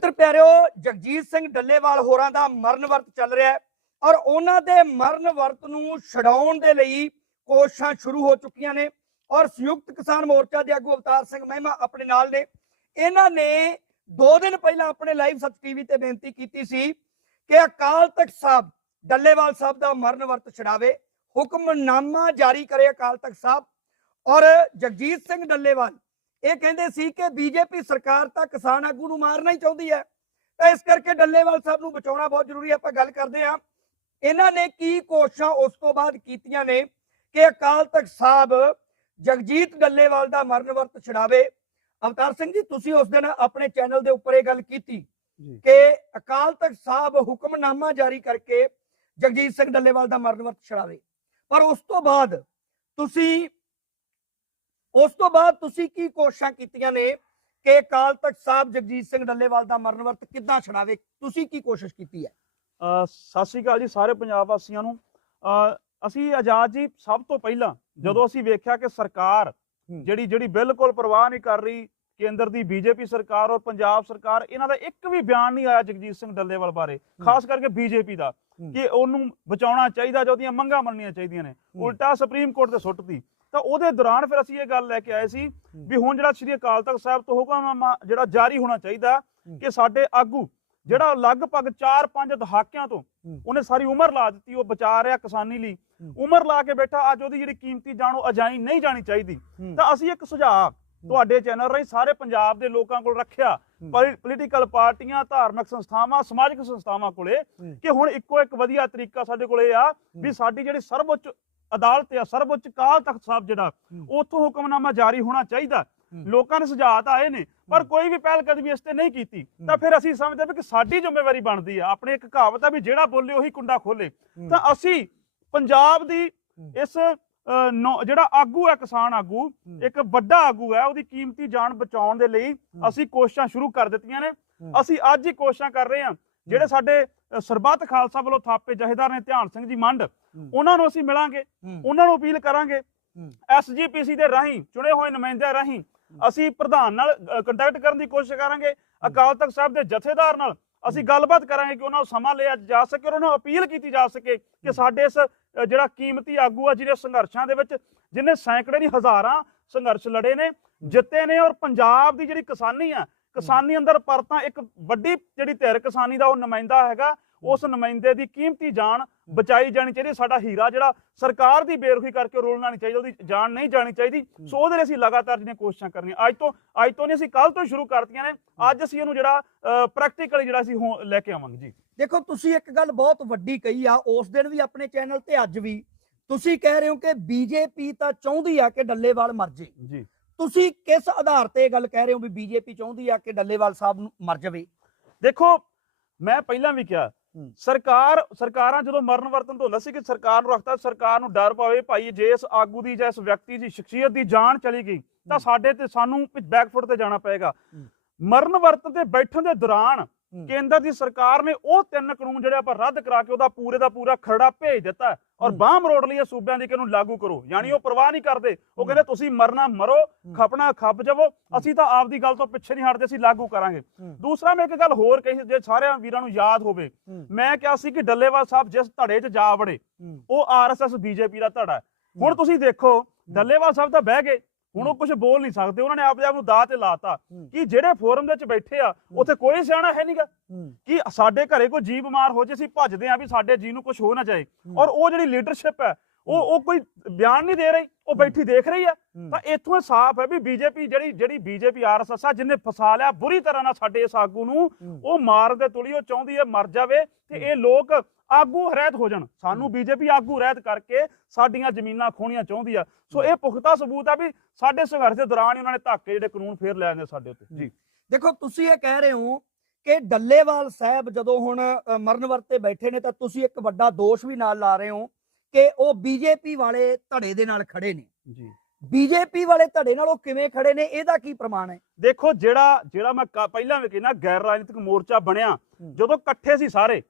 ਮਿੱਤਰ ਪਿਆਰਿਓ, ਜਗਜੀਤ ਸਿੰਘ ਡੱਲੇਵਾਲ ਹੋਰਾਂ ਦਾ ਮਰਨ ਵਰਤ ਚੱਲ ਰਿਹਾ ਹੈ ਔਰ ਉਹਨਾਂ ਦੇ ਮਰਨ ਵਰਤ ਨੂੰ ਛਡਾਉਣ ਦੇ ਲਈ ਕੋਸ਼ਿਸ਼ਾਂ ਸ਼ੁਰੂ ਹੋ ਚੁੱਕੀਆਂ ਨੇ ਔਰ ਸੰਯੁਕਤ ਕਿਸਾਨ ਮੋਰਚਾ ਦੇ ਆਗੂ ਅਵਤਾਰ ਸਿੰਘ ਮਹਿਮਾ ਆਪਣੇ ਨਾਲ ਨੇ। ਇਹਨਾਂ ਨੇ 2 ਦਿਨ ਪਹਿਲਾਂ ਆਪਣੇ ਲਾਈਵ ਸੱਚ ਟੀਵੀ ਤੇ ਬੇਨਤੀ ਕੀਤੀ ਸੀ ਕਿ ਅਕਾਲ ਤਖਤ ਸਾਹਿਬ, ਡੱਲੇਵਾਲ ਸਾਹਿਬ ਦਾ ਮਰਨ ਵਰਤ ਛਡਾਵੇ। ਹੁਕਮਨਾਮਾ ਜਾਰੀ ਕਰੇ ਅਕਾਲ ਤਖਤ ਸਾਹਿਬ ਔਰ ਜਗਜੀਤ ਸਿੰਘ ਡੱਲੇਵਾਲ ਇਹ ਕਹਿੰਦੇ ਸੀ ਕਿ ਬੀਜੇਪੀ ਸਰਕਾਰ ਤਾਂ ਕਿਸਾਨ ਆਗੂ ਨੂੰ ਮਾਰਨਾ ਹੀ ਚਾਹੁੰਦੀ ਹੈ। ਤਾਂ ਇਸ ਕਰਕੇ ਡੱਲੇਵਾਲ ਸਾਹਿਬ ਨੂੰ ਬਚਾਉਣਾ ਬਹੁਤ ਜ਼ਰੂਰੀ ਹੈ। ਆਪਾਂ ਗੱਲ ਕਰਦੇ ਹਾਂ। ਇਹਨਾਂ ਨੇ ਕੀ ਕੋਸ਼ਿਸ਼ਾਂ ਉਸ ਤੋਂ ਬਾਅਦ ਕੀਤੀਆਂ ਨੇ ਕਿ ਅਕਾਲ ਤਖਤ ਸਾਹਿਬ ਜਗਜੀਤ ਡੱਲੇਵਾਲ ਦਾ ਮਰਨ ਵਰਤ ਛਡਾਵੇ। ਅਵਤਾਰ ਸਿੰਘ ਜੀ ਤੁਸੀਂ ਉਸ ਦਿਨ ਆਪਣੇ ਚੈਨਲ ਦੇ ਉੱਪਰ ਇਹ ਗੱਲ ਕੀਤੀ ਕਿ ਅਕਾਲ ਤਖਤ ਸਾਹਿਬ ਹੁਕਮਨਾਮਾ ਜਾਰੀ ਕਰਕੇ ਜਗਜੀਤ ਸਿੰਘ ਡੱਲੇਵਾਲ ਦਾ ਮਰਨ ਵਰਤ ਛਡਾਵੇ। ਪਰ ਉਸ ਤੋਂ ਬਾਅਦ ਤੁਸੀਂ ਉਸ ਤੋਂ ਬਾਅਦ ਤੁਸੀਂ ਕੀ ਕੋਸ਼ਿਸ਼ਾਂ ਕੀਤੀਆਂ ਨੇ ਕਿ ਅਕਾਲ ਤਖਤ ਸਾਹਿਬ ਜਗਜੀਤ ਸਿੰਘ ਡੱਲੇਵਾਲ ਦਾ ਮਰਨ ਵਰਤ ਕਿੱਦਾਂ ਛਡਾਵੇ? ਤੁਸੀਂ ਕੀ ਕੋਸ਼ਿਸ਼ ਕੀਤੀ ਹੈ? ਸਤਿ ਸ਼੍ਰੀ ਅਕਾਲ ਜੀ ਸਾਰੇ ਪੰਜਾਬ ਵਾਸੀਆਂ ਨੂੰ। ਅਸੀਂ ਆਜ਼ਾਦ ਜੀ ਸਭ ਤੋਂ ਪਹਿਲਾਂ ਜਦੋਂ ਅਸੀਂ ਵੇਖਿਆ ਕਿ ਸਰਕਾਰ। ਜਿਹੜੀ ਜਿਹੜੀ ਬਿਲਕੁਲ ਪਰਵਾਹ ਨਹੀਂ ਕਰ ਰਹੀ ਕੇਂਦਰ ਦੀ ਬੀਜੇਪੀ ਸਰਕਾਰ ਔਰ ਪੰਜਾਬ ਸਰਕਾਰ ਇਹਨਾਂ ਦਾ ਇੱਕ ਵੀ ਬਿਆਨ ਨਹੀਂ ਆਇਆ ਜਗਜੀਤ ਸਿੰਘ ਡੱਲੇਵਾਲ ਬਾਰੇ ਖਾਸ ਕਰਕੇ ਬੀਜੇਪੀ ਦਾ। ਕਿ ਉਹਨੂੰ ਬਚਾਉਣਾ ਚਾਹੀਦਾ ਜਾਂ ਉਹਦੀਆਂ ਮੰਗਾਂ ਮੰਨਣੀਆਂ ਚਾਹੀਦੀਆਂ ਨੇ। ਉਲਟਾ ਸੁਪਰੀਮ ਕੋਰਟ ਤੇ ਸੁੱਟਦੀ ਤਾਂ ਉਹਦੇ ਦੌਰਾਨ ਫਿਰ ਅਸੀਂ ਇਹ ਗੱਲ ਲੈ ਕੇ ਆਏ ਸੀ ਵੀ ਹੁਣ ਜਿਹੜਾ ਸ੍ਰੀ ਅਕਾਲ ਤਖਤ ਸਾਹਿਬ ਤੋਂ ਹੁਕਮਨਾਮਾ ਜਿਹੜਾ ਜਾਰੀ ਹੋਣਾ ਚਾਹੀਦਾ ਕਿ ਸਾਡੇ ਆਗੂ ਜਿਹੜਾ ਲਗਭਗ 4-5 ਦਹਾਕਿਆਂ ਤੋਂ। ਉਹਨੇ ਸਾਰੀ ਉਮਰ ਲਾ ਦਿੱਤੀ ਉਹ ਬਚਾ ਰਿਹਾ ਕਿਸਾਨੀ ਲਈ। ਉਮਰ ਲਾ ਕੇ ਬੈਠਾ ਅੱਜ ਉਹਦੀ ਜਿਹੜੀ ਕੀਮਤੀ ਜਾਨ ਉਹ ਅਜਾਈ ਨਹੀਂ ਜਾਣੀ ਚਾਹੀਦੀ ਤਾਂ ਅਸੀਂ ਇੱਕ ਸੁਝਾਅ ਤੁਹਾਡੇ ਚੈਨਲ ਰਾਹੀਂ ਸਾਰੇ ਪੰਜਾਬ ਦੇ ਲੋਕਾਂ ਕੋਲ ਰੱਖਿਆ। ਪੋਲੀਟੀਕਲ ਪਾਰਟੀਆਂ ਧਾਰਮਿਕ ਸੰਸਥਾਵਾਂ ਸਮਾਜਿਕ ਸੰਸਥਾਵਾਂ ਕੋਲੇ। ਕਿ ਹੁਣ ਇੱਕੋ ਇੱਕ ਵਧੀਆ ਤਰੀਕਾ ਸਾਡੇ ਕੋਲੇ ਆ ਵੀ ਸਾਡੀ ਜਿਹੜੀ ਸਰਵਉੱਚ ਅਦਾਲਤ ਆ ਸਰਵਉੱਚ ਕਾਲ ਤਖਤ ਸਾਹਿਬ ਜਿਹੜਾ। ਉੱਥੋਂ ਹੁਕਮਨਾਮਾ ਜਾਰੀ ਹੋਣਾ ਚਾਹੀਦਾ। ਲੋਕਾਂ ਨੇ ਸੁਝਾਅ ਤਾਂ ਆਏ ਨੇ ਪਰ ਕੋਈ ਵੀ ਪਹਿਲ ਕਦਮੀ ਇਸ ਤੇ ਨਹੀਂ ਕੀਤੀ। ਤਾਂ ਫਿਰ ਅਸੀਂ ਸਮਝਦੇ ਹਾਂ ਕਿ ਸਾਡੀ ਜ਼ਿੰਮੇਵਾਰੀ ਬਣਦੀ ਆ ਆਪਣੇ ਇੱਕ ਕਹਾਵਤ ਆ ਵੀ ਜਿਹੜਾ ਬੋਲੇ ਉਹੀ ਕੁੰਡਾ ਖੋਲੇ। ਤਾਂ ਅਸੀਂ ਪੰਜਾਬ ਦੀ ਇਸ ਜਿਹੜਾ ਆਗੂ ਹੈ ਕਿਸਾਨ ਆਗੂ ਇੱਕ ਵੱਡਾ ਆਗੂ ਹੈ ਉਹਦੀ ਕੀਮਤੀ ਜਾਨ ਬਚਾਉਣ ਦੇ ਲਈ ਅਸੀਂ ਕੋਸ਼ਿਸ਼ਾਂ ਸ਼ੁਰੂ ਕਰ ਦਿੱਤੀਆਂ ਨੇ। ਅਸੀਂ ਅੱਜ ਹੀ ਕੋਸ਼ਿਸ਼ਾਂ ਕਰ ਰਹੇ ਹਾਂ ਜਿਹੜੇ ਸਾਡੇ ਸਰਬੱਤ ਖਾਲਸਾ ਵੱਲੋਂ ਥਾਪੇ ਜਹੇਦਾਰ ਨੇ ਧਿਆਨ ਸਿੰਘ ਜੀ ਮੰਡ ਉਹਨਾਂ ਨੂੰ ਅਸੀਂ ਮਿਲਾਂਗੇ ਉਹਨਾਂ ਨੂੰ ਅਪੀਲ ਕਰਾਂਗੇ। ਐਸਜੀਪੀਸੀ ਦੇ ਰਾਹੀਂ ਚੁਣੇ ਹੋਏ ਨੁਮਾਇੰਦਿਆਂ ਰਾਹੀਂ ਅਸੀਂ ਪ੍ਰਧਾਨ ਨਾਲ ਕੰਟੈਕਟ ਕਰਨ ਦੀ ਕੋਸ਼ਿਸ਼ ਕਰਾਂਗੇ। ਅਕਾਲ ਤਖਤ ਸਾਹਿਬ ਦੇ ਜਥੇਦਾਰ ਨਾਲ ਅਸੀਂ ਗੱਲਬਾਤ ਕਰਾਂਗੇ ਕਿ ਉਹਨਾਂ ਨੂੰ ਸਮਾਂ ਲਿਆ ਜਾ ਸਕੇ ਔਰ ਉਹਨਾਂ ਨੂੰ ਅਪੀਲ ਕੀਤੀ ਜਾ ਸਕੇ ਕਿ ਸਾਡੇ ਇਸ ਜਿਹੜਾ ਕੀਮਤੀ ਆਗੂ ਆ ਜਿਹੜੇ ਸੰਘਰਸ਼ਾਂ ਦੇ ਵਿੱਚ ਜਿਹਨੇ ਸੈਂਕੜੇ ਨਹੀਂ, ਹਜ਼ਾਰਾਂ ਸੰਘਰਸ਼ ਲੜੇ ਨੇ, ਜਿੱਤੇ ਨੇ ਔਰ ਪੰਜਾਬ ਦੀ ਜਿਹੜੀ ਕਿਸਾਨੀ ਆ, ਕਿਸਾਨੀ ਅੰਦਰ ਪਰਤਾਂ ਇੱਕ ਵੱਡੀ ਜਿਹੜੀ ਧਿਰ ਕਿਸਾਨੀ ਦਾ ਉਹ ਨੁਮਾਇੰਦਾ ਹੈਗਾ, ਉਸ ਨੁਮਾਇੰਦੇ ਦੀ ਕੀਮਤੀ ਜਾਨ ਬਚਾਈ ਜਾਣੀ ਚਾਹੀਦੀ ਸਾਡਾ ਹੀਰਾ ਜਿਹੜਾ ਸਰਕਾਰ ਦੀ ਬੇਰੁਖੀ ਕਰਕੇ ਰੋਲਣਾ ਨਹੀਂ ਚਾਹੀਦਾ ਉਹਦੀ ਜਾਨ ਨਹੀਂ ਜਾਣੀ ਚਾਹੀਦੀ। ਸੋ ਉਹਦੇ ਲਈ ਅਸੀਂ ਲਗਾਤਾਰ ਜਿਹੜੀਆਂ ਕੋਸ਼ਿਸ਼ਾਂ ਕਰਨੀਆਂ। ਅੱਜ ਤੋਂ ਅੱਜ ਤੋਂ ਨਹੀਂ ਅਸੀਂ ਕੱਲ ਤੋਂ ਸ਼ੁਰੂ ਕਰਤੀਆਂ ਨੇ। ਅੱਜ ਅਸੀਂ ਇਹਨੂੰ ਜਿਹੜਾ ਪ੍ਰੈਕਟੀਕਲੀ ਜਿਹੜਾ ਅਸੀਂ ਹੁਣ ਲੈ ਕੇ ਆਵਾਂਗੇ ਜੀ। ਦੇਖੋ ਤੁਸੀਂ ਇੱਕ ਗੱਲ ਬਹੁਤ ਵੱਡੀ ਕਹੀ ਆ ਉਸ ਦਿਨ ਵੀ ਆਪਣੇ ਚੈਨਲ ਤੇ ਅੱਜ ਵੀ। ਤੁਸੀਂ ਕਹਿ ਰਹੇ ਹੋ ਕਿ ਬੀਜੇਪੀ ਤਾਂ ਚਾਹੁੰਦੀ ਆ ਕਿ ਡੱਲੇਵਾਲ ਮਰ ਜੇ। ਜੀ। ਤੁਸੀਂ ਕਿਸ ਆਧਾਰ ਤੇ ਇਹ ਗੱਲ ਕਹਿ ਰਹੇ ਹੋ ਵੀ ਬੀਜੇਪੀ ਚਾਹੁੰਦੀ ਆ ਕਿ ਡੱਲੇਵਾਲ ਸਾਹਿਬ ਨੂੰ ਮਰ ਜਾਵੇ? ਦੇਖੋ ਮੈਂ ਪਹਿਲਾਂ ਵੀ ਕਿਹਾ ਹੂੰ। ਸਰਕਾਰ ਸਰਕਾਰਾਂ ਜਦੋਂ ਮਰਨ ਵਰਤਨ ਤੋਂ ਹੁੰਦਾ ਸੀ ਕਿ ਸਰਕਾਰ ਨੂੰ ਰੱਖਤਾ ਸਰਕਾਰ ਨੂੰ ਡਰ ਪਾਵੇ ਭਾਈ ਜੇ ਇਸ ਆਗੂ ਦੀ ਜਾਂ ਇਸ ਵਿਅਕਤੀ ਦੀ ਸ਼ਖਸੀਅਤ ਦੀ ਜਾਨ ਚਲੀ ਗਈ ਤਾਂ। ਸਾਡੇ ਤੇ ਸਾਨੂੰ ਬੈਕਫੁੱਟ ਤੇ ਜਾਣਾ ਪਏਗਾ। ਮਰਨ ਵਰਤਨ ਤੇ ਬੈਠਣ ਦੇ ਦੌਰਾਨ। ਕੇਂਦਰ ਦੀ ਸਰਕਾਰ ਨੇ ਉਹ ਤਿੰਨ ਕਾਨੂੰਨ ਜਿਹੜੇ ਆਪਾਂ ਰੱਦ ਕਰਾ ਕੇ ਉਹਦਾ ਪੂਰੇ ਦਾ ਪੂਰਾ ਖਰੜਾ ਭੇਜ ਦਿੱਤਾ ਔਰ। ਬਾਹ ਮਰੋੜ ਲਈ ਸੂਬਿਆਂ ਦੀ ਕਿ ਇਹਨੂੰ ਲਾਗੂ ਕਰੋ। ਯਾਨੀ ਉਹ ਪਰਵਾਹ ਨਹੀਂ ਕਰਦੇ। ਉਹ। ਕਹਿੰਦੇ ਤੁਸੀਂ ਮਰਨਾ ਮਰੋ ਖਪਣਾ ਖੱਪ ਜਾਵੋ। ਅਸੀਂ ਤਾਂ ਆਪਦੀ ਗੱਲ ਤੋਂ ਪਿੱਛੇ ਨਹੀਂ ਹਟਦੇ ਅਸੀਂ ਲਾਗੂ ਕਰਾਂਗੇ। ਦੂਸਰਾ ਮੈਂ ਇੱਕ ਗੱਲ ਹੋਰ ਕਹੀ ਜੇ ਸਾਰਿਆਂ ਵੀਰਾਂ ਨੂੰ ਯਾਦ ਹੋਵੇ। ਮੈਂ ਕਿਹਾ ਸੀ ਕਿ ਡੱਲੇਵਾਲ ਸਾਹਿਬ ਜਿਸ ਧੜੇ 'ਚ ਜਾ ਵੜੇ ਉਹ ਆਰਐਸਐਸ ਬੀਜੇਪੀ ਦਾ ਧੜਾ ਹੁਣ ਤੁਸੀਂ ਦੇਖੋ ਡੱਲੇਵਾਲ ਸਾਹਿਬ ਤਾਂ ਬਹਿ ਗਏ। ਹੁਣ ਉਹ ਕੁਝ ਬੋਲ ਨਹੀਂ ਸਕਦੇ ਉਹਨਾਂ ਨੇ ਆਪਣੇ ਆਪ ਨੂੰ ਦਾਅ ਤੇ ਲਾਤਾ ਹੂੰ। ਕਿ ਜਿਹੜੇ ਫੋਰਮ ਦੇ ਵਿੱਚ ਬੈਠੇ ਆ ਉੱਥੇ ਕੋਈ ਸਿਆਣਾ ਹੈ ਨਹੀਂਗਾ ਕਿ ਸਾਡੇ ਘਰੇ ਕੋਈ ਜੀ ਬਿਮਾਰ ਹੋ ਜੇ ਅਸੀਂ ਭੱਜਦੇ ਆ ਵੀ ਸਾਡੇ ਜੀ ਨੂੰ ਕੁਝ ਹੋ ਨਾ ਜਾਏ। ਔਰ ਉਹ ਜਿਹੜੀ ਲੀਡਰਸ਼ਿਪ ਹੈ ਉਹ ਉਹ ਕੋਈ ਬਿਆਨ ਨਹੀਂ ਦੇ ਰਹੀ ਉਹ ਬੈਠੀ ਦੇਖ ਰਹੀ ਆ। ਤਾਂ ਇੱਥੋਂ ਇਹ ਸਾਫ਼ ਹੈ ਵੀ ਬੀਜੇਪੀ ਜਿਹੜੀ ਜਿਹੜੀ ਬੀਜੇਪੀ ਆਰਐਸਐਸ ਆ ਜਿੰਨੇ ਫਸਾ ਲਿਆ ਬੁਰੀ ਤਰ੍ਹਾਂ ਨਾਲ ਸਾਡੇ ਇਸ ਆਗੂ ਨੂੰ ਉਹ ਮਾਰ ਦੇ ਤੁਲੀ ਉਹ ਚਾਹੁੰਦੀ ਹੈ ਮਰ ਜਾਵੇ ਤੇ ਇਹ ਲੋਕ ਆਗੂ ਹਰੈਤ ਹੋ ਜਾਣ। ਸਾਨੂੰ ਬੀਜੇਪੀ ਆਗੂ ਹਰੈਤ ਕਰਕੇ ਸਾਡੀਆਂ ਜ਼ਮੀਨਾਂ ਖੋਣੀਆਂ ਚਾਹੁੰਦੀ ਆ। ਸੋ ਇਹ ਪੁਖਤਾ ਸਬੂਤ ਆ ਵੀ ਸਾਡੇ ਸੰਘਰਸ਼ ਦੇ ਦੌਰਾਨ ਹੀ ਉਹਨਾਂ ਨੇ ਧੱਕੇ ਜਿਹੜੇ ਕਾਨੂੰਨ ਫੇਰ ਲੈ ਆਂਦੇ ਸਾਡੇ ਉੱਤੇ। ਜੀ। ਦੇਖੋ ਤੁਸੀਂ ਇਹ ਕਹਿ ਰਹੇ ਹੋ ਕਿ ਡੱਲੇਵਾਲ ਸਾਹਿਬ ਜਦੋਂ ਹੁਣ ਮਰਨ ਵਰਤੇ ਬੈਠੇ ਨੇ ਤਾਂ ਤੁਸੀਂ ਇੱਕ ਵੱਡਾ ਦੋਸ਼ ਵੀ ਨਾਲ ਲਾ ਰਹੇ ਹੋ ਕਿ ਉਹ ਬੀਜੇਪੀ ਵਾਲੇ ਧੜੇ ਦੇ ਨਾਲ ਖੜੇ ਨੇ। ਜੀ। ਬੀਜੇਪੀ ਵਾਲੇ ਧੜੇ ਨਾਲ ਉਹ ਕਿਵੇਂ ਖੜੇ ਨੇ ਇਹਦਾ ਕੀ ਪ੍ਰਮਾਣ ਹੈ? ਦੇਖੋ ਜਿਹੜਾ ਜਿਹੜਾ ਮੈਂ ਪਹਿਲਾਂ ਵੀ ਕਿਹਾ ਗੈਰ ਰਾਜਨੀਤਿਕ ਮੋਰਚਾ ਬਣਿਆ ਜਦੋਂ ਇਕੱਠੇ ਸੀ ਸਾਰੇ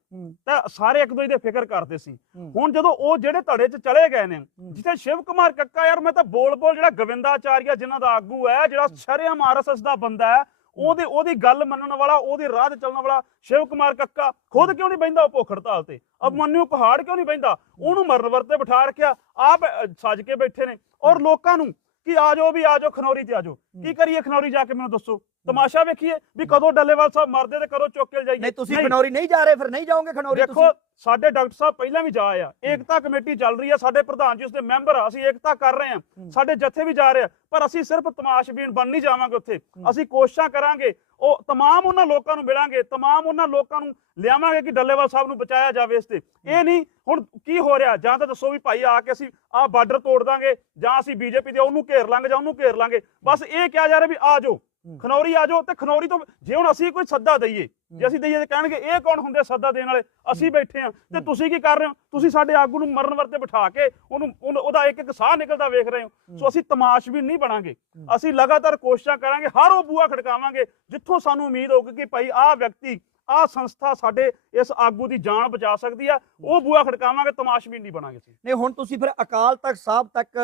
ਤਾਂ ਸਾਰੇ ਇੱਕ ਦੂਜੇ ਦੇ ਫਿਕਰ ਕਰਦੇ ਸੀ। ਹੁਣ ਜਦੋਂ ਉਹ ਜਿਹੜੇ ਧੜੇ 'ਚ ਚਲੇ ਗਏ ਨੇ ਜਿੱਥੇ ਸ਼ਿਵ ਕੁਮਾਰ ਕੱਕਾ ਯਾਰ ਮੈਂ ਤਾਂ ਬੋਲ ਬੋਲ ਜਿਹੜਾ ਗਵਿੰਦਾਚਾਰੀਆ ਜਿਨ੍ਹਾਂ ਦਾ ਆਗੂ ਹੈ ਜਿਹੜਾ ਸ਼ਰੇਆਮ ਆਰਐਸਐਸ ਦਾ ਬੰਦਾ ਹੈ ਉਹਦੇ ਉਹਦੀ ਗੱਲ ਮੰਨਣ ਵਾਲਾ ਉਹਦੇ ਰਾਹ ਤੇ ਚੱਲਣ ਵਾਲਾ ਸ਼ਿਵ ਕੁਮਾਰ ਕੱਕਾ ਖੁਦ ਕਿਉਂ ਨਹੀਂ ਬੈਂਦਾ ਉਹ ਭੁੱਖ ਹੜਤਾਲ ਤੇ? ਅਬਮਨਿਊ ਪਹਾੜ ਕਿਉਂ ਨਹੀਂ ਬੈਂਦਾ ਉਹਨੂੰ ਮਰਨ ਵਰਤੇ ਬਿਠਾ ਰੱਖਿਆ ਆਪ ਸੱਜ ਕੇ ਬੈਠੇ ਨੇ। ਔਰ ਲੋਕਾਂ ਨੂੰ ਕਿ ਆ ਜਾਓ ਵੀ ਆ ਜਾਓ ਖਨੌਰੀ ਤੇ ਆ ਜਾਓ। ਕੀ ਕਰੀਏ ਖਨੌਰੀ ਜਾ ਕੇ ਮੈਨੂੰ ਦੱਸੋ? ਤਮਾਸ਼ਾ ਵੇਖੀਏ ਵੀ ਕਦੋਂ ਡੱਲੇਵਾਲ ਸਾਹਿਬ ਮਰਦੇ ਤੇ ਕਦੋਂ ਚੁੱਕ ਕੇ ਜਾਈਏ ਨਹੀਂ ਤੁਸੀਂ ਖਨੌਰੀ ਨਹੀਂ ਜਾ ਰਹੇ ਫਿਰ ਨਹੀਂ ਜਾਓਗੇ ਖਨੌਰੀ ਦੇਖੋ ਸਾਡੇ ਡਾਕਟਰ ਸਾਹਿਬ ਪਹਿਲਾਂ ਵੀ ਜਾ ਆ ਏਕਤਾ ਕਮੇਟੀ ਚੱਲ ਰਹੀ ਆ ਸਾਡੇ ਪ੍ਰਧਾਨ ਜੀ ਉਸਦੇ ਮੈਂਬਰ ਆ ਅਸੀਂ ਏਕਤਾ ਕਰ ਰਹੇ ਆ ਸਾਡੇ ਜੱਥੇ ਵੀ ਜਾ ਰਹੇ ਆ ਪਰ ਅਸੀਂ ਸਿਰਫ ਤਮਾਸ਼ਬੀਨ ਬਣ ਨਹੀਂ ਜਾਵਾਂਗੇ ਉੱਥੇ ਅਸੀਂ ਕੋਸ਼ਿਸ਼ਾਂ ਕਰਾਂਗੇ ਉਹ तमाम ਉਹਨਾਂ ਲੋਕਾਂ ਨੂੰ ਮਿਲਾਂਗੇ तमाम ਉਹਨਾਂ ਲੋਕਾਂ ਨੂੰ ਲਿਆਵਾਂਗੇ ਕਿ ਡੱਲੇਵਾਲ ਸਾਹਿਬ ਨੂੰ ਬਚਾਇਆ ਜਾਵੇ ਇਸ ਤੇ ਇਹ ਨਹੀਂ ਹੁਣ ਕੀ ਹੋ ਰਿਹਾ ਜਾਂ ਤਾਂ ਦੱਸੋ ਵੀ ਭਾਈ ਆ ਕੇ ਅਸੀਂ ਆ ਬਾਰਡਰ ਤੋੜ ਦਾਂਗੇ ਜਾਂ ਅਸੀਂ ਬੀਜੇਪੀ ਦੇ ਉਹਨੂੰ ਘੇਰ ਲਾਂਗੇ ਜਾਂ ਉਹਨੂੰ ਘੇਰ ਲਾਂਗੇ ਬਸ ਇਹ ਕਿਹਾ ਜਾ ਰਿਹਾ ਵੀ ਆ ਜਾਓ ਖਨੌਰੀ ਆ ਜਾਓ ਤੇ ਖਨੌਰੀ ਤੋਂ ਜੇ ਹੁਣ ਅਸੀਂ ਕੋਈ ਸੱਦਾ ਦਈਏ ਜੇ ਅਸੀਂ ਦਈਏ ਤੇ ਕਹਿਣਗੇ ਇਹ ਕੌਣ ਹੁੰਦੇ ਸੱਦਾ ਦੇਣ ਵਾਲੇ? ਅਸੀਂ ਬੈਠੇ ਆ ਤੇ ਤੁਸੀਂ ਕੀ ਕਰ ਰਹੇ ਹੋ? ਤੁਸੀਂ ਸਾਡੇ ਆਗੂ ਨੂੰ ਮਰਨ ਵਰਤੇ ਬਿਠਾ ਕੇ ਉਹਨੂੰ ਉਹਦਾ ਇੱਕ ਇੱਕ ਸਾਹ ਨਿਕਲਦਾ ਵੇਖ ਰਹੇ ਹੋ। ਸੋ ਅਸੀਂ ਤਮਾਸ਼ਬੀਨ ਨਹੀਂ ਬਣਾਂਗੇ। ਅਸੀਂ ਲਗਾਤਾਰ ਕੋਸ਼ਿਸ਼ਾਂ ਕਰਾਂਗੇ ਹਰ ਉਹ ਬੂਆ ਖੜਕਾਵਾਂਗੇ ਜਿੱਥੋਂ ਸਾਨੂੰ ਉਮੀਦ ਹੋਊਗੀ ਕਿ ਭਾਈ ਆਹ ਵਿਅਕਤੀ ਆਹ ਸੰਸਥਾ ਸਾਡੇ ਇਸ ਆਗੂ ਦੀ ਜਾਨ ਬਚਾ ਸਕਦੀ ਆ। ਉਹ ਬੂਆ ਖੜਕਾਵਾਂਗੇ ਤਮਾਸ਼ਬੀਨ ਨਹੀਂ ਬਣਾਂਗੇ ਨਹੀਂ ਹੁਣ ਤੁਸੀਂ ਫਿਰ ਅਕਾਲ ਤਖਤ ਸਾਹਿਬ ਤੱਕ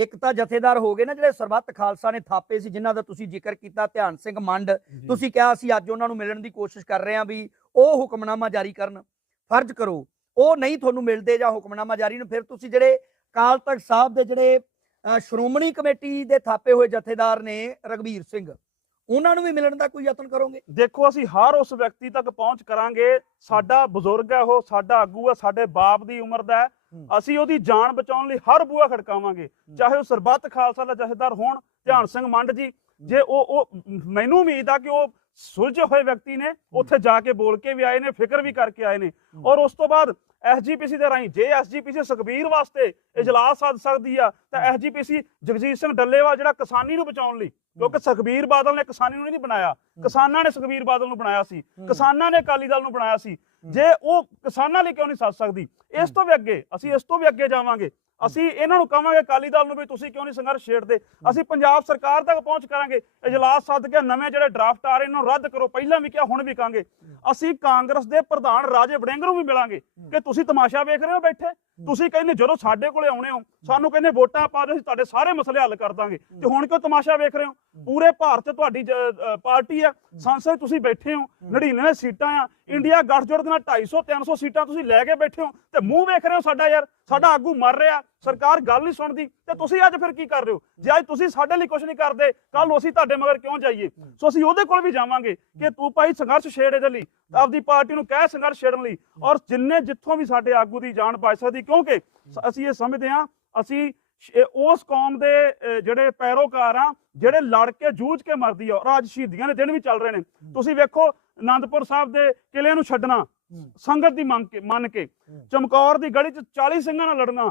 ਇੱਕ ਤਾਂ ਜਥੇਦਾਰ ਹੋ ਗਏ ਨਾ ਜਿਹੜੇ ਸਰਬੱਤ ਖਾਲਸਾ ਨੇ ਥਾਪੇ ਸੀ ਜਿਨ੍ਹਾਂ ਦਾ ਤੁਸੀਂ ਜ਼ਿਕਰ ਕੀਤਾ ਧਿਆਨ ਸਿੰਘ ਮੰਡ। ਤੁਸੀਂ ਕਿਹਾ ਅਸੀਂ ਅੱਜ ਉਹਨਾਂ ਨੂੰ ਮਿਲਣ ਦੀ ਕੋਸ਼ਿਸ਼ ਕਰ ਰਹੇ ਹਾਂ ਵੀ ਉਹ ਹੁਕਮਨਾਮਾ ਜਾਰੀ ਕਰਨ। ਫਰਜ਼ ਕਰੋ ਉਹ ਨਹੀਂ ਤੁਹਾਨੂੰ ਮਿਲਦੇ ਜਾਂ ਹੁਕਮਨਾਮਾ ਜਾਰੀ ਨੂੰ ਫਿਰ ਤੁਸੀਂ ਜਿਹੜੇ ਅਕਾਲ ਤਖਤ ਸਾਹਿਬ ਦੇ ਜਿਹੜੇ ਸ਼੍ਰੋਮਣੀ ਕਮੇਟੀ ਦੇ ਥਾਪੇ ਹੋਏ ਜਥੇਦਾਰ ਨੇ ਰਗਵੀਰ ਸਿੰਘ ਉਹਨਾਂ ਨੂੰ ਵੀ ਮਿਲਣ ਦਾ ਕੋਈ ਯਤਨ ਕਰੋਗੇ? ਦੇਖੋ ਅਸੀਂ ਹਰ ਉਸ ਵਿਅਕਤੀ ਤੱਕ ਪਹੁੰਚ ਕਰਾਂਗੇ। ਸਾਡਾ ਬਜ਼ੁਰਗ ਹੈ ਉਹ ਸਾਡਾ ਆਗੂ ਹੈ ਸਾਡੇ ਬਾਪ ਦੀ ਉਮਰ ਦਾ ਹੈ। ਅਸੀਂ ਉਹਦੀ ਜਾਨ ਬਚਾਉਣ ਲਈ ਹਰ ਬੂਆ ਖੜਕਾਵਾਂਗੇ। ਚਾਹੇ ਉਹ ਸਰਬੱਤ ਖਾਲਸਾ ਦਾ ਜਥੇਦਾਰ ਹੋਣ ਧਿਆਨ ਸਿੰਘ ਮੰਡ ਜੀ ਜੇ ਉਹ ਉਹ ਮੈਨੂੰ ਉਮੀਦ ਆ ਕਿ ਉਹ ਸੁਲਝੇ ਹੋਏ ਵਿਅਕਤੀ ਨੇ ਉੱਥੇ ਜਾ ਕੇ ਬੋਲ ਕੇ ਵੀ ਆਏ ਨੇ ਫਿਕਰ ਵੀ ਕਰਕੇ ਆਏ ਨੇ। ਔਰ ਉਸ ਤੋਂ ਬਾਅਦ ਐਸਜੀਪੀਸੀ ਦੇ ਰਾਹੀਂ ਜੇ ਐਸਜੀਪੀਸੀ ਸੁਖਬੀਰ ਵਾਸਤੇ ਇਜਲਾਸ ਸੱਦ ਸਕਦੀ ਆ ਤਾਂ ਐਸਜੀਪੀਸੀ ਜਗਜੀਤ ਸਿੰਘ ਡੱਲੇਵਾਲ ਜਿਹੜਾ ਕਿਸਾਨੀ ਨੂੰ ਬਚਾਉਣ ਲਈ ਕਿਉਂਕਿ ਸੁਖਬੀਰ ਬਾਦਲ ਨੇ ਕਿਸਾਨੀ ਨੂੰ ਨਹੀਂ ਬਣਾਇਆ ਕਿਸਾਨਾਂ ਨੇ ਸੁਖਬੀਰ ਬਾਦਲ ਨੂੰ ਬਣਾਇਆ ਸੀ ਕਿਸਾਨਾਂ ਨੇ ਅਕਾਲੀ ਦਲ ਨੂੰ ਬਣਾਇਆ ਸੀ। ਜੇ ਉਹ ਕਿਸਾਨਾਂ ਲਈ ਕਿਉਂ ਨਹੀਂ ਸੱਦ ਸਕਦੀ? ਇਸ ਤੋਂ ਵੀ ਅੱਗੇ ਅਸੀਂ ਇਸ ਤੋਂ ਵੀ ਅੱਗੇ ਜਾਵਾਂਗੇ। ਅਸੀਂ ਇਹਨਾਂ ਨੂੰ ਕਹਾਂਗੇ ਅਕਾਲੀ ਦਲ ਨੂੰ ਵੀ ਤੁਸੀਂ ਕਿਉਂ ਨਹੀਂ ਸੰਘਰਸ਼ ਛੇੜਦੇ? ਅਸੀਂ ਪੰਜਾਬ ਸਰਕਾਰ ਤੱਕ ਪਹੁੰਚ ਕਰਾਂਗੇ। ਇਜਲਾਸ ਸੱਦ ਕੇ ਨਵੇਂ ਜਿਹੜੇ ਡਰਾਫਟ ਆ ਰਹੇ ਇਹਨਾਂ ਨੂੰ ਰੱਦ ਕਰੋ। ਪਹਿਲਾਂ ਵੀ ਕਿਹਾ, ਹੁਣ ਵੀ ਕਹਾਂਗੇ। ਅਸੀਂ ਕਾਂਗਰਸ ਦੇ ਪ੍ਰਧਾਨ ਰਾਜੇ ਵੜਿੰਗ ਨੂੰ ਵੀ ਮਿਲਾਂਗੇ ਕਿ ਤੁਸੀਂ ਤਮਾਸ਼ਾ ਵੇਖ ਰਹੇ ਹੋ ਬੈਠੇ। ਤੁਸੀਂ ਕਹਿੰਦੇ, ਜਦੋਂ ਸਾਡੇ ਕੋਲੇ ਆਉਣੇ ਹੋ, ਸਾਨੂੰ ਕਹਿੰਦੇ, ਵੋਟਾਂ ਪਾ ਦਿਓ, ਅਸੀਂ ਤੁਹਾਡੇ ਸਾਰੇ ਮਸਲੇ ਹੱਲ ਕਰ ਦਾਂਗੇ। ਤੇ ਹੁਣ ਕਿਉਂ ਤਮਾਸ਼ਾ ਵੇਖ ਰਹੇ ਹੋ? ਪੂਰੇ ਭਾਰਤ ਤੁਹਾਡੀ ਪਾਰਟੀ ਆ, ਸੰਸਦ ਤੁਸੀਂ ਬੈਠੇ ਹੋ 99 ਸੀਟਾਂ ਆ ਇੰਡੀਆ ਗੱਠਜੋੜ ਦੇ ਨਾਲ 250 300 ਸੀਟਾਂ ਤੁਸੀਂ ਲੈ ਕੇ ਬੈਠੇ ਹੋ ਤੇ ਮੂੰਹ ਵੇਖ ਰਹੇ ਹੋ ਸਾਡਾ ਯਾਰ, ਸਾਡਾ ਆਗੂ ਮਰ ਰਿਹਾ, ਸਰਕਾਰ ਗੱਲ ਨਹੀਂ ਸੁਣਦੀ। ਤੇ ਤੁਸੀਂ ਅੱਜ ਫਿਰ ਕੀ ਕਰ ਰਹੇ ਹੋ? ਜੇ ਅੱਜ ਤੁਸੀਂ ਸਾਡੇ ਲਈ ਕੁਝ ਨਹੀਂ ਕਰਦੇ ਕੱਲ ਅਸੀਂ ਤੁਹਾਡੇ ਮਗਰ ਕਿਉਂ ਜਾਈਏ? ਸੋ ਅਸੀਂ ਉਹਦੇ ਕੋਲ ਵੀ ਜਾਵਾਂਗੇ ਕਿ ਤੂੰ ਭਾਈ ਸੰਘਰਸ਼ ਛੇੜ ਇਹਦੇ ਲਈ, ਆਪਦੀ ਪਾਰਟੀ ਨੂੰ ਕਹਿ ਸੰਘਰਸ਼ ਛੇੜਨ ਲਈ। ਔਰ ਜਿੰਨੇ ਜਿੱਥੋਂ ਵੀ ਸਾਡੇ ਆਗੂ ਦੀ ਜਾਨ ਬਚ ਸਕਦੀ, ਕਿਉਂਕਿ ਅਸੀਂ ਇਹ ਸਮਝਦੇ ਹਾਂ, ਅਸੀਂ ਉਸ ਕੌਮ ਦੇ ਜਿਹੜੇ ਪੈਰੋਕਾਰ ਆ ਜਿਹੜੇ ਲੜ ਕੇ ਜੂਝ ਕੇ ਮਰਦੀ ਆ ਔਰ ਅੱਜ ਸ਼ਹੀਦੀਆਂ ਦੇ ਦਿਨ ਵੀ ਚੱਲ ਰਹੇ ਨੇ। ਤੁਸੀਂ ਵੇਖੋ ਆਨੰਦਪੁਰ ਸਾਹਿਬ ਦੇ ਕਿਲੇ ਨੂੰ ਛੱਡਣਾ ਸੰਗਤ ਦੀ ਮੰਗ ਕੇ ਮੰਨ ਕੇ ਚਮਕੌਰ ਦੀ ਗਲੀ 'ਚ 40 ਸਿੰਘਾਂ ਨਾਲ ਲੜਨਾ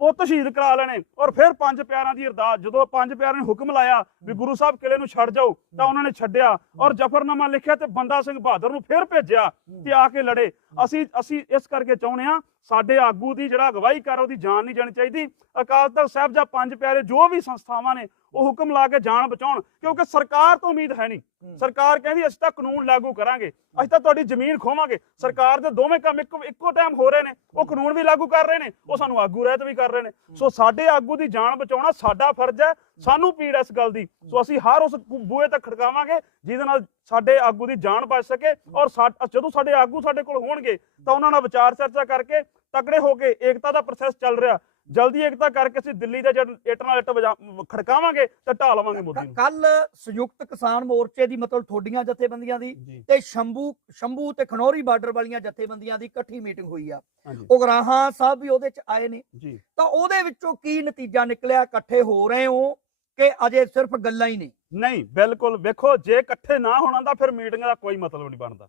ਪੁੱਤ ਸ਼ਹੀਦ ਕਰਾ ਲੈਣੇ ਔਰ ਫਿਰ ਪੰਜ ਪਿਆਰਾਂ ਦੀ ਅਰਦਾਸ ਜਦੋਂ ਪੰਜ ਪਿਆਰਾਂ ਨੇ ਹੁਕਮ ਲਾਇਆ ਵੀ ਗੁਰੂ ਸਾਹਿਬ ਕਿਲੇ ਨੂੰ ਛੱਡ ਜਾਓ ਤਾਂ ਉਹਨਾਂ ਨੇ ਛੱਡਿਆ ਔਰ ਜਫਰਨਾਮਾ ਲਿਖਿਆ ਤੇ ਬੰਦਾ ਸਿੰਘ ਬਹਾਦਰ ਨੂੰ ਫਿਰ ਭੇਜਿਆ ਤੇ ਆ ਕੇ ਲੜੇ। ਅਸੀਂ ਅਸੀਂ ਇਸ ਕਰਕੇ ਚਾਹੁੰਦੇ ਆ ਸਾਡੇ ਆਗੂ ਦੀ ਜਿਹੜਾ ਅਗਵਾਈ ਕਰ ਉਹਦੀ ਜਾਨ ਨਹੀਂ ਜਾਣੀ ਚਾਹੀਦੀ। ਅਕਾਲ ਤਖਤ ਸਾਹਿਬ ਜਾਂ ਪੰਜ ਪਿਆਰੇ ਜੋ ਵੀ ਸੰਸਥਾਵਾਂ ਨੇ ਉਹ ਹੁਕਮ ਲਾ ਕੇ ਜਾਨ ਬਚਾਉਣ ਕਿਉਂਕਿ ਸਰਕਾਰ ਤੋਂ ਉਮੀਦ ਹੈ ਨਹੀਂ। ਸਰਕਾਰ ਕਹਿੰਦੀ ਅਸੀਂ ਤਾਂ ਕਾਨੂੰਨ ਲਾਗੂ ਕਰਾਂਗੇ ਅਸੀਂ ਤਾਂ ਤੁਹਾਡੀ ਜ਼ਮੀਨ ਖੋਵਾਂਗੇ। ਸਰਕਾਰ ਦੇ ਦੋਵੇਂ ਕੰਮ ਇੱਕੋ ਇੱਕੋ ਟਾਈਮ ਹੋ ਰਹੇ ਨੇ ਉਹ ਕਾਨੂੰਨ ਵੀ ਲਾਗੂ ਕਰ ਰਹੇ ਨੇ ਉਹ ਸਾਨੂੰ ਆਗੂ ਰਹਿਤ ਵੀ ਕਰ ਰਹੇ ਨੇ। ਸੋ ਸਾਡੇ ਆਗੂ ਦੀ ਜਾਨ ਬਚਾਉਣਾ ਸਾਡਾ ਫਰਜ਼ ਹੈ ਸਾਨੂੰ ਪੀੜ ਇਸ ਗੱਲ ਦੀ। ਸੋ ਅਸੀਂ ਹਰ ਉਸ ਬੂਏ ਤੱਕ ਖੜਕਾਵਾਂਗੇ ਜਿਹਦੇ ਨਾਲ ਸਾਡੇ ਆਗੂ ਦੀ ਜਾਨ ਬਚ ਸਕੇ ਔਰ ਜਦੋਂ ਸਾਡੇ ਆਗੂ ਸਾਡੇ ਕੋਲ ਹੋਣਗੇ ਤਾਂ ਉਹਨਾਂ ਨਾਲ ਵਿਚਾਰ ਚਰਚਾ ਕਰਕੇ ਤਕੜੇ ਹੋ ਕੇ ਏਕਤਾ ਦਾ ਪ੍ਰੋਸੈਸ ਚੱਲ ਰਿਹਾ। ਜਲਦੀ ਏਕਤਾ ਕਰਕੇ ਅਸੀਂ ਦਿੱਲੀ ਦੇ ਜਦ ਇੱਟ ਨਾਲ ਵਜਾ ਖੜਕਾਵਾਂਗੇ ਤੇ ਢਾ ਲਵਾਂਗੇ ਮੋਦੀ ਨੂੰ। ਕੱਲ ਸੰਯੁਕਤ ਕਿਸਾਨ ਮੋਰਚੇ ਦੀ ਮਤਲਬ ਤੁਹਾਡੀਆਂ ਜਥੇਬੰਦੀਆਂ ਦੀ ਤੇ ਸ਼ੰਭੂ ਸ਼ੰਭੂ ਤੇ ਖਨੌਰੀ ਬਾਰਡਰ ਵਾਲੀਆਂ ਜਥੇਬੰਦੀਆਂ ਦੀ ਇਕੱਠੀ ਮੀਟਿੰਗ ਹੋਈ ਆ। ਉਗਰਾਹਾਂ ਸਾਹਿਬ ਵੀ ਉਹਦੇ ਚ ਆਏ ਨੇ। ਤਾਂ ਉਹਦੇ ਵਿੱਚੋਂ ਕੀ ਨਤੀਜਾ ਨਿਕਲਿਆ? ਇਕੱਠੇ ਹੋ ਰਹੇ ਹੋ। ਕਿ ਅਜੇ ਸਿਰਫ ਗੱਲਾਂ ਹੀ ਨੇ। ਨਹੀਂ, ਬਿਲਕੁਲ। ਵੇਖੋ, ਜੇ ਇਕੱਠੇ ਨਾ ਹੋਣਾ ਤਾਂ ਫਿਰ ਮੀਟਿੰਗ ਦਾ ਕੋਈ ਮਤਲਬ ਨਹੀਂ ਬਣਦਾ।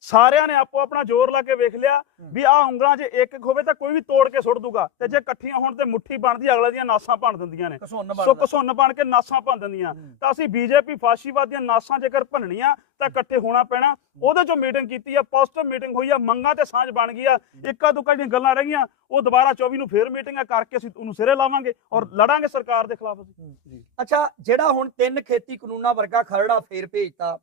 ਸਾਰਿਆਂ ਨੇ ਆਪੋ ਆਪਣਾ ਜ਼ੋਰ ਲਾ ਕੇ ਵੇਖ ਲਿਆ ਵੀ ਆ ਉਂਗਲਾਂ 'ਚ ਇੱਕ ਹੋਵੇ ਤਾਂ ਕੋਈ ਵੀ ਤੋੜ ਕੇ ਸੁੱਟ ਦੂਗਾ ਤੇ ਜੇ ਇਕੱਠੀਆਂ ਹੋਣ ਤੇ ਮੁੱਠੀ ਬਣਦੀ ਅਗਲੇ ਦੀਆਂ ਨਾਸਾਂ ਭੰਨ ਦਿੰਦੀਆਂ ਨੇ। ਸੋ ਘਸੁੰਨ ਬਣ ਕੇ ਨਾਸਾਂ ਭੰਨ ਦਿੰਦੀਆਂ। ਤਾਂ ਅਸੀਂ ਬੀਜੇਪੀ ਫਾਸ਼ੀਵਾਦ ਦੀਆਂ ਨਾਸਾਂ ਜੇਕਰ ਭੰਨਣੀਆਂ ਤਾਂ ਇਕੱਠੇ ਹੋਣਾ ਪੈਣਾ। ਉਹਦੇ ਚੋਂ ਮੀਟਿੰਗ ਕੀਤੀ ਆ ਪੋਜ਼ਿਟਿਵ ਮੀਟਿੰਗ ਹੋਈ ਆ ਮੰਗਾਂ ਤੇ ਸਾਂਝ ਬਣ ਗਈ ਆ। ਇੱਕਾ ਦੁੱਕਾ ਜਿਹੜੀਆਂ ਗੱਲਾਂ ਰਹਿ ਗਈਆਂ ਉਹ ਦੁਬਾਰਾ 24 ਨੂੰ ਫੇਰ ਮੀਟਿੰਗਾਂ ਕਰਕੇ ਅਸੀਂ ਉਹਨੂੰ ਸਿਰੇ ਲਾਵਾਂਗੇ ਔਰ ਲੜਾਂਗੇ ਸਰਕਾਰ ਦੇ ਖਿਲਾਫ ਅਸੀਂ। ਅੱਛਾ ਜਿਹੜਾ ਹੁਣ ਤਿੰਨ ਖੇਤੀ ਕਾਨੂੰਨਾਂ ਵਰਗਾ ਖਰੜਾ ਫੇਰ ਭੇਜਤਾ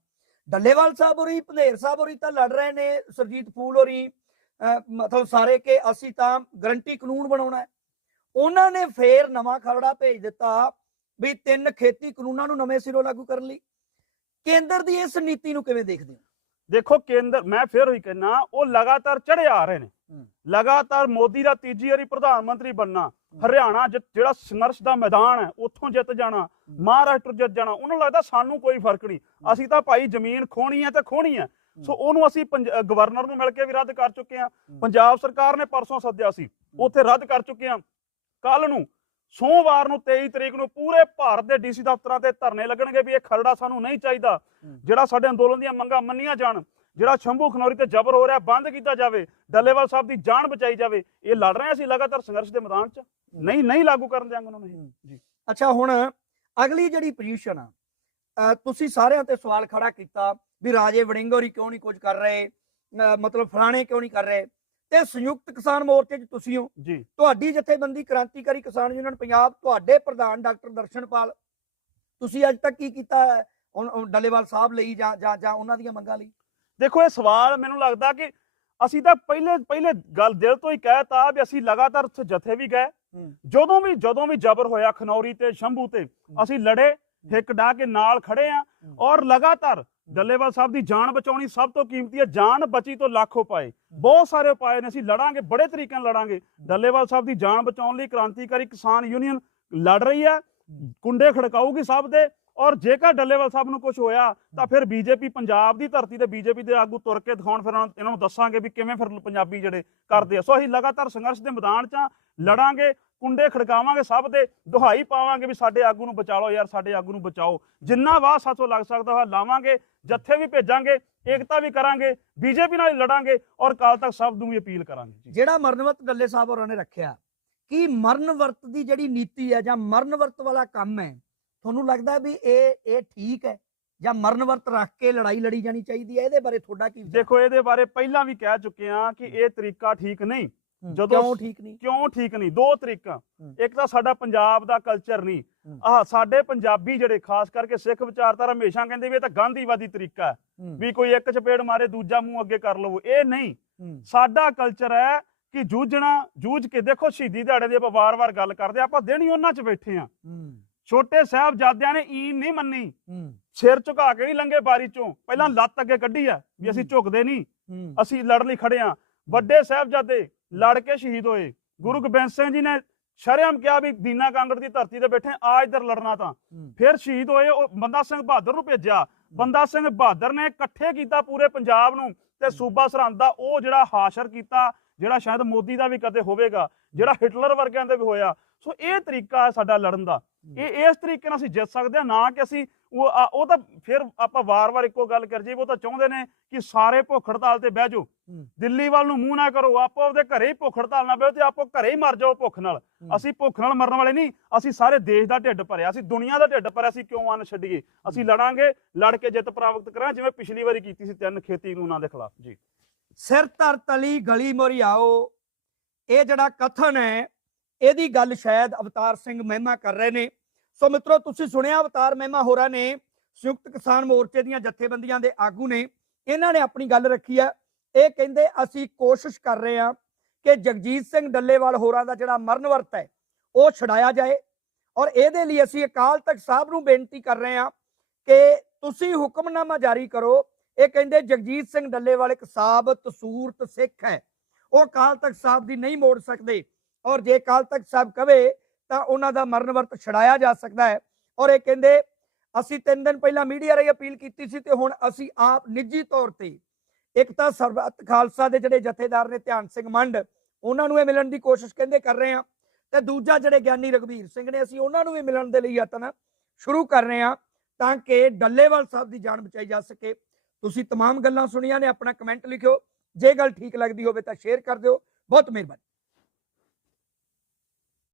ਡੱਲੇਵਾਲ ਸਾਹਿਬ ਹੋਰੀ ਭੰਦੇਰ ਸਾਹਿਬ ਹੋਰੀ ਤਾਂ ਲੜ ਰਹੇ ਨੇ ਸਰਜੀਤ ਫੂਲ ਹੋਰੀ ਅਹ, ਮਤਲਬ ਸਾਰੇ ਕਿ ਅਸੀਂ ਤਾਂ ਗਰੰਟੀ ਕਾਨੂੰਨ ਬਣਾਉਣਾ ਹੈ। ਉਹਨਾਂ ਨੇ ਫੇਰ ਨਵਾਂ ਖਰੜਾ ਭੇਜ ਦਿੱਤਾ ਵੀ ਤਿੰਨ ਖੇਤੀ ਕਾਨੂੰਨਾਂ ਨੂੰ ਨਵੇਂ ਸਿਰੋਂ ਲਾਗੂ ਕਰਨ ਲਈ। ਕੇਂਦਰ ਦੀ ਇਸ ਨੀਤੀ ਨੂੰ ਕਿਵੇਂ ਦੇਖਦੇ ਹੋ? ਦੇਖੋ ਕੇਂਦਰ ਮੈਂ ਫਿਰ ਉਹੀ ਕਹਿਣਾ ਉਹ ਲਗਾਤਾਰ ਚੜੇ ਆ ਰਹੇ ਨੇ। ਲਗਾਤਾਰ ਮੋਦੀ ਦਾ ਤੀਜੀ ਵਾਰੀ ਪ੍ਰਧਾਨ ਮੰਤਰੀ ਬਣਨਾ ਹਰਿਆਣਾ ਜਿਹੜਾ ਸੰਘਰਸ਼ ਦਾ ਮੈਦਾਨ ਹੈ ਉੱਥੋਂ ਜਿੱਤ ਜਾਣਾ ਮਹਾਰਾਸ਼ਟਰ ਜਿੱਤ ਜਾਣਾ ਉਹਨਾਂ ਨੂੰ ਲੱਗਦਾ ਸਾਨੂੰ ਕੋਈ ਫ਼ਰਕ ਨਹੀਂ। ਅਸੀਂ ਤਾਂ ਭਾਈ ਜ਼ਮੀਨ ਖੋਣੀ ਹੈ ਤੇ ਖੋਣੀ ਹੈ। ਸੋ ਉਹਨੂੰ ਅਸੀਂ ਗਵਰਨਰ ਨੂੰ ਮਿਲ ਕੇ ਵੀ ਰੱਦ ਕਰ ਚੁੱਕੇ ਹਾਂ। ਪੰਜਾਬ ਸਰਕਾਰ ਨੇ ਪਰਸੋਂ ਸੱਦਿਆ ਸੀ ਉੱਥੇ ਰੱਦ ਕਰ ਚੁੱਕੇ ਹਾਂ। ਕੱਲ ਨੂੰ ਸੋਮਵਾਰ ਨੂੰ 23 ਤਰੀਕ ਨੂੰ ਪੂਰੇ ਭਾਰਤ ਦੇ ਡੀਸੀ ਦਫ਼ਤਰਾਂ ਤੇ ਧਰਨੇ ਲੱਗਣਗੇ ਵੀ ਇਹ ਖਰੜਾ ਸਾਨੂੰ ਨਹੀਂ ਚਾਹੀਦਾ ਜਿਹੜਾ ਸਾਡੇ ਅੰਦੋਲਨ ਦੀਆਂ ਮੰਗਾਂ ਮੰਨੀਆਂ ਜਾਣ। ਜਿਹੜਾ ਸ਼ੰਭੂ ਖਨੌਰੀ ਤੇ ਜ਼ਬਰ ਹੋ ਰਿਹਾ ਬੰਦ ਕੀਤਾ ਜਾਵੇ ਡੱਲੇਵਾਲ ਸਾਹਿਬ ਦੀ ਜਾਨ ਬਚਾਈ ਜਾਵੇ ਇਹ ਲੜ ਰਹੇ ਅਸੀਂ ਲਗਾਤਾਰ ਸੰਘਰਸ਼ ਦੇ ਮੈਦਾਨ 'ਚ? ਨਹੀਂ ਨਹੀਂ ਲਾਗੂ ਕਰਨ ਦਿਆਂਗੇ ਉਹਨਾਂ ਨੂੰ। ਜੀ ਅੱਛਾ ਹੁਣ ਅਗਲੀ ਜਿਹੜੀ ਪੋਜੀਸ਼ਨ ਆ ਤੁਸੀਂ ਸਾਰਿਆਂ ਤੇ ਸਵਾਲ ਖੜਾ ਕੀਤਾ ਵੀ ਰਾਜੇ ਵੜਿੰਗ ਹੋਰੀ ਕਿਉਂ ਨਹੀਂ ਕੁਝ ਕਰ ਰਹੇ? ਮਤਲਬ ਫਲਾਣੇ ਕਿਉਂ ਨਹੀਂ ਕਰ ਰਹੇ? ਤੇ ਸੰਯੁਕਤ ਕਿਸਾਨ ਮੋਰਚੇ 'ਚ ਤੁਸੀਂ ਹੋ। ਜੀ। ਤੁਹਾਡੀ ਜਥੇਬੰਦੀ ਕ੍ਰਾਂਤੀਕਾਰੀ ਕਿਸਾਨ ਯੂਨੀਅਨ ਪੰਜਾਬ ਤੁਹਾਡੇ ਪ੍ਰਧਾਨ ਡਾਕਟਰ ਦਰਸ਼ਨਪਾਲ ਤੁਸੀਂ ਅੱਜ ਤੱਕ ਕੀ ਕੀਤਾ ਡੱਲੇਵਾਲ ਸਾਹਿਬ ਲਈ ਜਾਂ ਜਾਂ ਉਹਨਾਂ ਦੀਆਂ ਮੰਗਾਂ ਲਈ? ਦੇਖੋ ਇਹ ਸਵਾਲ ਮੈਨੂੰ ਲੱਗਦਾ ਕਿ ਅਸੀਂ ਤਾਂ ਪਹਿਲੇ ਪਹਿਲੇ ਗੱਲ ਦਿਲ ਤੋਂ ਹੀ ਕਹਿਤਾ ਵੀ ਅਸੀਂ ਲਗਾਤਾਰ ਉੱਥੇ ਜਥੇ ਵੀ ਗਏ। ਜਦੋਂ ਵੀ ਜਦੋਂ ਵੀ ਜ਼ਬਰ ਹੋਇਆ ਖਨੌਰੀ ਤੇ ਸ਼ੰਭੂ ਤੇ ਅਸੀਂ ਲੜੇ ਹਿੱਕ ਡਾ ਕੇ ਨਾਲ ਖੜੇ ਆ ਔਰ ਲਗਾਤਾਰ ਡੱਲੇਵਾਲ ਸਾਹਿਬ ਦੀ ਜਾਨ ਬਚਾਉਣੀ ਸਭ ਤੋਂ ਕੀਮਤੀ ਹੈ ਜਾਨ ਬਚੀ ਤੋਂ ਲੱਖ ਉਪਾਏ। ਬਹੁਤ ਸਾਰੇ ਉਪਾਏ ਨੇ ਅਸੀਂ ਲੜਾਂਗੇ ਬੜੇ ਤਰੀਕੇ ਨਾਲ ਲੜਾਂਗੇ। ਡੱਲੇਵਾਲ ਸਾਹਿਬ ਦੀ ਜਾਨ ਬਚਾਉਣ ਲਈ ਕ੍ਰਾਂਤੀਕਾਰੀ ਕਿਸਾਨ ਯੂਨੀਅਨ ਲੜ ਰਹੀ ਹੈ। ਕੁੰਡੇ ਖੜਕਾਊਗੀ ਸਭ ਦੇ। ਔਰ ਜੇਕਰ ਡੱਲੇਵਾਲ ਸਾਹਿਬ ਨੂੰ ਕੁਝ ਹੋਇਆ, ਤਾਂ ਫਿਰ ਬੀਜੇਪੀ ਪੰਜਾਬ ਦੀ ਧਰਤੀ ਤੇ ਬੀਜੇਪੀ ਦੇ ਆਗੂ ਤੁਰ ਕੇ ਦਿਖਾਉਣ, ਫਿਰ ਉਹਨਾਂ- ਇਹਨਾਂ ਨੂੰ ਦੱਸਾਂਗੇ ਵੀ ਕਿਵੇਂ ਫਿਰ ਪੰਜਾਬੀ ਜਿਹੜੇ ਕਰਦੇ ਆ। ਸੋ ਅਸੀਂ ਲਗਾਤਾਰ ਸੰਘਰਸ਼ ਦੇ ਮੈਦਾਨ 'ਚ ਆ ਲੜਾਂਗੇ, ਕੁੰਡੇ ਖੜਕਾਵਾਂਗੇ, ਸਭ ਦੇ ਦੁਹਾਈ ਪਾਵਾਂਗੇ ਵੀ ਸਾਡੇ ਆਗੂ ਨੂੰ ਬਚਾ ਲਓ ਯਾਰ, ਸਾਡੇ ਆਗੂ ਨੂੰ ਬਚਾਓ। ਜਿੰਨਾ ਵਾਹ ਸਾਥੋਂ ਲੱਗ ਸਕਦਾ ਹੋਇਆ ਲਾਵਾਂਗੇ, ਜੱਥੇ ਵੀ ਭੇਜਾਂਗੇ, ਏਕਤਾ ਵੀ ਕਰਾਂਗੇ, ਬੀਜੇਪੀ ਨਾਲ ਲੜਾਂਗੇ ਔਰ ਕਾਲ ਤੱਕ ਸਭ ਨੂੰ ਵੀ ਅਪੀਲ ਕਰਾਂਗੇ ਜਿਹੜਾ ਮਰਨਵਤ ਡੱਲੇ ਸਾਹਿਬ ਹੋਰਾਂ ਨੇ ਰੱਖਿਆ, ਕਿ ਮਰਨ ਵਰਤ ਦੀ ਜਿਹੜੀ ਨੀਤੀ ਹੈ ਜਾਂ ਮਰਨ ਵਰਤ ਵਾਲਾ ਕੰਮ ਹੈ ਤੁਹਾਨੂੰ ਲੱਗਦਾ ਵੀ ਇਹ ਇਹ ਠੀਕ ਹੈ? ਜਾਂ ਮਰਨ ਵਰਤ ਰੱਖ ਕੇ ਲੜਾਈ ਲੜੀ ਜਾਣੀ ਚਾਹੀਦੀ ਹੈ? ਇਹਦੇ ਬਾਰੇ ਤੁਹਾਡਾ ਕੀ? ਦੇਖੋ ਇਹਦੇ ਬਾਰੇ ਪਹਿਲਾਂ ਵੀ ਕਹਿ ਚੁੱਕੇ ਆ ਕਿ ਇਹ ਤਰੀਕਾ ਠੀਕ ਨਹੀਂ। ਜਦੋਂ- ਕਿਉਂ ਠੀਕ ਨਹੀਂ? ਕਿਉਂ ਠੀਕ ਨਹੀਂ? ਦੋ ਤਰੀਕਾ। ਇੱਕ ਤਾਂ ਸਾਡਾ ਪੰਜਾਬ ਦਾ ਕਲਚਰ ਨਹੀਂ। ਆਹ ਸਾਡੇ ਪੰਜਾਬੀ ਜਿਹੜੇ ਖਾਸ ਕਰਕੇ ਸਿੱਖ ਵਿਚਾਰਧਾਰਾ ਹਮੇਸ਼ਾ ਕਹਿੰਦੇ ਵੀ ਇਹ ਤਾਂ ਗਾਂਧੀਵਾਦੀ ਤਰੀਕਾ ਵੀ ਕੋਈ ਇੱਕ ਚਪੇੜ ਮਾਰੇ ਦੂਜਾ ਮੂੰਹ ਅੱਗੇ ਕਰ ਲਵੋ। ਇਹ ਨਹੀਂ। ਸਾਡਾ ਕਲਚਰ ਹੈ ਕਿ ਜੂਝਣਾ ਜੂਝ ਕੇ ਦੇਖੋ ਸ਼ਹੀਦੀ ਦਿਹਾੜੇ ਦੀ ਆਪਾਂ ਵਾਰ-ਵਾਰ ਗੱਲ ਕਰਦੇ ਆਪਾਂ ਦਿਨ ਹੀ ਉਹਨਾਂ 'ਚ ਬੈਠੇ ਆ ਛੋਟੇ ਸਾਹਿਬਜ਼ਾਦਿਆਂ ਨੇ ਈਨ ਨਹੀਂ ਮੰਨੀ। ਸਿਰ ਝੁਕਾ ਕੇ ਨਹੀਂ ਲੰਗੇ ਬਾਰੀ ਚੋਂ। ਪਹਿਲਾਂ ਲੱਤ ਅੱਗੇ ਕੱਢੀ ਆ ਵੀ ਅਸੀਂ। ਝੁਕਦੇ ਨਹੀਂ। ਅਸੀਂ ਲੜ ਲਈ ਖੜੇ ਆ। ਵੱਡੇ ਸਾਹਿਬਜ਼ਾਦੇ ਲੜ ਕੇ ਸ਼ਹੀਦ ਹੋਏ। ਗੁਰੂ ਗੋਬਿੰਦ ਸਿੰਘ ਜੀ ਨੇ ਸ਼ਰੇਆਮ ਕਿਹਾ ਵੀ ਦੀਨਾ ਕਾਂਗੜ ਦੀ ਧਰਤੀ ਤੇ ਬੈਠੇ ਆ ਇੱਧਰ ਲੜਨਾ ਤਾਂ। ਫਿਰ ਸ਼ਹੀਦ ਹੋਏ ਉਹ ਬੰਦਾ ਸਿੰਘ ਬਹਾਦਰ ਨੂੰ ਭੇਜਿਆ। ਬੰਦਾ ਸਿੰਘ ਬਹਾਦਰ ਨੇ ਇਕੱਠੇ ਕੀਤਾ ਪੂਰੇ ਪੰਜਾਬ ਨੂੰ ਤੇ ਸੂਬਾ ਸਰਹੰਦ ਦਾ ਉਹ ਜਿਹੜਾ ਹਾਸ਼ਰ ਕੀਤਾ ਜਿਹੜਾ ਸ਼ਾਇਦ ਮੋਦੀ ਦਾ ਵੀ ਕਦੇ ਹੋਵੇਗਾ ਜਿਹੜਾ ਹਿਟਲਰ ਵਰਗਿਆਂ ਦੇ ਵੀ ਹੋਇਆ। ਸੋ ਇਹ ਤਰੀਕਾ ਹੈ ਸਾਡਾ ਲੜਨ ਦਾ। ਇਹ ਇਸ ਤਰੀਕੇ ਨਾਲ ਅਸੀਂ ਜਿੱਤ ਸਕਦੇ ਹਾਂ ਨਾ ਕਿ ਅਸੀਂ ਉਹ ਉਹ ਤਾਂ ਫਿਰ ਆਪਾਂ ਵਾਰ-ਵਾਰ ਇੱਕੋ ਗੱਲ ਕਰ ਜਾਈਏ ਉਹ ਤਾਂ ਚਾਹੁੰਦੇ ਨੇ ਕਿ ਸਾਰੇ ਭੁੱਖ ਹੜਤਾਲ ਤੇ ਬਹਿ ਜਾਓ। ਦਿੱਲੀ ਵੱਲ ਨੂੰ ਮੂੰਹ ਨਾ ਕਰੋ ਆਪੋ ਆਪਦੇ ਘਰੇ ਹੀ ਭੁੱਖ ਹੜਤਾਲ ਨਾ ਬਹਿਓ ਤੇ ਆਪੋ ਘਰੇ ਹੀ ਮਰ ਜਾਓ ਭੁੱਖ ਨਾਲ। ਅਸੀਂ ਭੁੱਖ ਨਾਲ ਮਰਨ ਵਾਲੇ ਨਹੀਂ ਅਸੀਂ ਸਾਰੇ ਦੇਸ਼ ਦਾ ਢਿੱਡ ਭਰਿਆ ਅਸੀਂ ਦੁਨੀਆ ਦਾ ਢਿੱਡ ਭਰਿਆ ਅਸੀਂ ਕਿਉਂ ਅੰਨ ਛੱਡੀਏ? ਅਸੀਂ ਲੜਾਂਗੇ ਲੜ ਕੇ ਜਿੱਤ ਪ੍ਰਾਪਤ ਕਰਾਂ ਜਿਵੇਂ ਪਿਛਲੀ ਵਾਰੀ ਕੀਤੀ ਸੀ ਤਿੰਨ ਖੇਤੀ ਕਾਨੂੰਨਾਂ ਦੇ ਖਿਲਾਫ। ਜੀ। ਸਿਰ ਧਰ ਤਲੀ ਗਲੀ ਮੋਰੀ ਆਓ ਇਹ ਜਿਹੜਾ ਕਥਨ ਹੈ, ਇਹਦੀ ਗੱਲ ਸ਼ਾਇਦ ਅਵਤਾਰ ਸਿੰਘ ਮਹਿਮਾ ਕਰ ਰਹੇ ਨੇ। ਸੋ ਮਿੱਤਰੋ, ਤੁਸੀਂ ਸੁਣਿਆ ਅਵਤਾਰ ਮਹਿਮਾ ਹੋਰਾਂ ਨੇ ਸੰਯੁਕਤ ਕਿਸਾਨ ਮੋਰਚੇ ਦੀਆਂ ਜਥੇਬੰਦੀਆਂ ਦੇ ਆਗੂ ਨੇ, ਇਹਨਾਂ ਨੇ ਆਪਣੀ ਗੱਲ ਰੱਖੀ ਹੈ ਇਹ ਕਹਿੰਦੇ, ਅਸੀਂ ਕੋਸ਼ਿਸ਼ ਕਰ ਰਹੇ ਹਾਂ ਕਿ ਜਗਜੀਤ ਸਿੰਘ ਡੱਲੇਵਾਲ ਹੋਰਾਂ ਦਾ ਜਿਹੜਾ ਮਰਨ ਵਰਤ ਹੈ, ਉਹ ਛਡਾਇਆ ਜਾਏ। ਔਰ ਇਹਦੇ ਲਈ ਅਸੀਂ ਅਕਾਲ ਤਖਤ ਸਾਹਿਬ ਨੂੰ ਬੇਨਤੀ ਕਰ ਰਹੇ ਹਾਂ ਕਿ ਤੁਸੀਂ ਹੁਕਮਨਾਮਾ ਜਾਰੀ ਕਰੋ। ਇਹ ਕਹਿੰਦੇ, ਜਗਜੀਤ ਸਿੰਘ ਡੱਲੇਵਾਲ ਇੱਕ ਸਾਬਤ, ਸੂਰਤ ਸਿੱਖ ਹੈ। ਉਹ ਅਕਾਲ ਤਖਤ ਸਾਹਿਬ ਦੀ ਨਹੀਂ ਮੋੜ ਸਕਦੇ ਔਰ ਜੇ ਅਕਾਲ ਤਖਤ ਸਾਹਿਬ ਕਵੇ ਤਾਂ ਉਹਨਾਂ ਦਾ ਮਰਨ ਵਰਤ ਛਡਾਇਆ ਜਾ ਸਕਦਾ ਹੈ ਔਰ ਇਹ ਕਹਿੰਦੇ ਅਸੀਂ ਤਿੰਨ ਦਿਨ ਪਹਿਲਾਂ ਮੀਡੀਆ ਰਾਹੀਂ ਅਪੀਲ ਕੀਤੀ ਸੀ ਤੇ ਹੁਣ ਅਸੀਂ ਆਪ ਨਿੱਜੀ ਤੌਰ ਤੇ ਇੱਕ ਤਾਂ ਸਰਬੱਤ ਖਾਲਸਾ ਦੇ ਜਿਹੜੇ ਜਥੇਦਾਰ ਨੇ ਧਿਆਨ ਸਿੰਘ ਮੰਡ ਉਹਨਾਂ ਨੂੰ ਇਹ ਮਿਲਣ ਦੀ ਕੋਸ਼ਿਸ਼ ਕਹਿੰਦੇ ਕਰ ਰਹੇ ਹਾਂ ਤੇ ਦੂਜਾ ਜਿਹੜੇ ਗਿਆਨੀ ਰਗਵੀਰ ਸਿੰਘ ਨੇ ਅਸੀਂ ਉਹਨਾਂ ਨੂੰ ਵੀ ਮਿਲਣ ਦੇ ਲਈ ਯਤਨ ਸ਼ੁਰੂ ਕਰ ਰਹੇ ਹਾਂ ਤਾਂ ਕਿ ਡੱਲੇਵਾਲ ਸਾਹਿਬ ਦੀ ਜਾਨ ਬਚਾਈ ਜਾ ਸਕੇ ਤੁਸੀਂ तमाम ਗੱਲਾਂ ਸੁਣੀਆਂ ਨੇ ਆਪਣਾ ਕਮੈਂਟ ਲਿਖਿਓ ਜੇ ਗੱਲ ਠੀਕ ਲੱਗਦੀ ਹੋਵੇ ਤਾਂ ਸ਼ੇਅਰ ਕਰ ਦਿਓ। ਬਹੁਤ ਮਿਹਰਬਾਨੀ।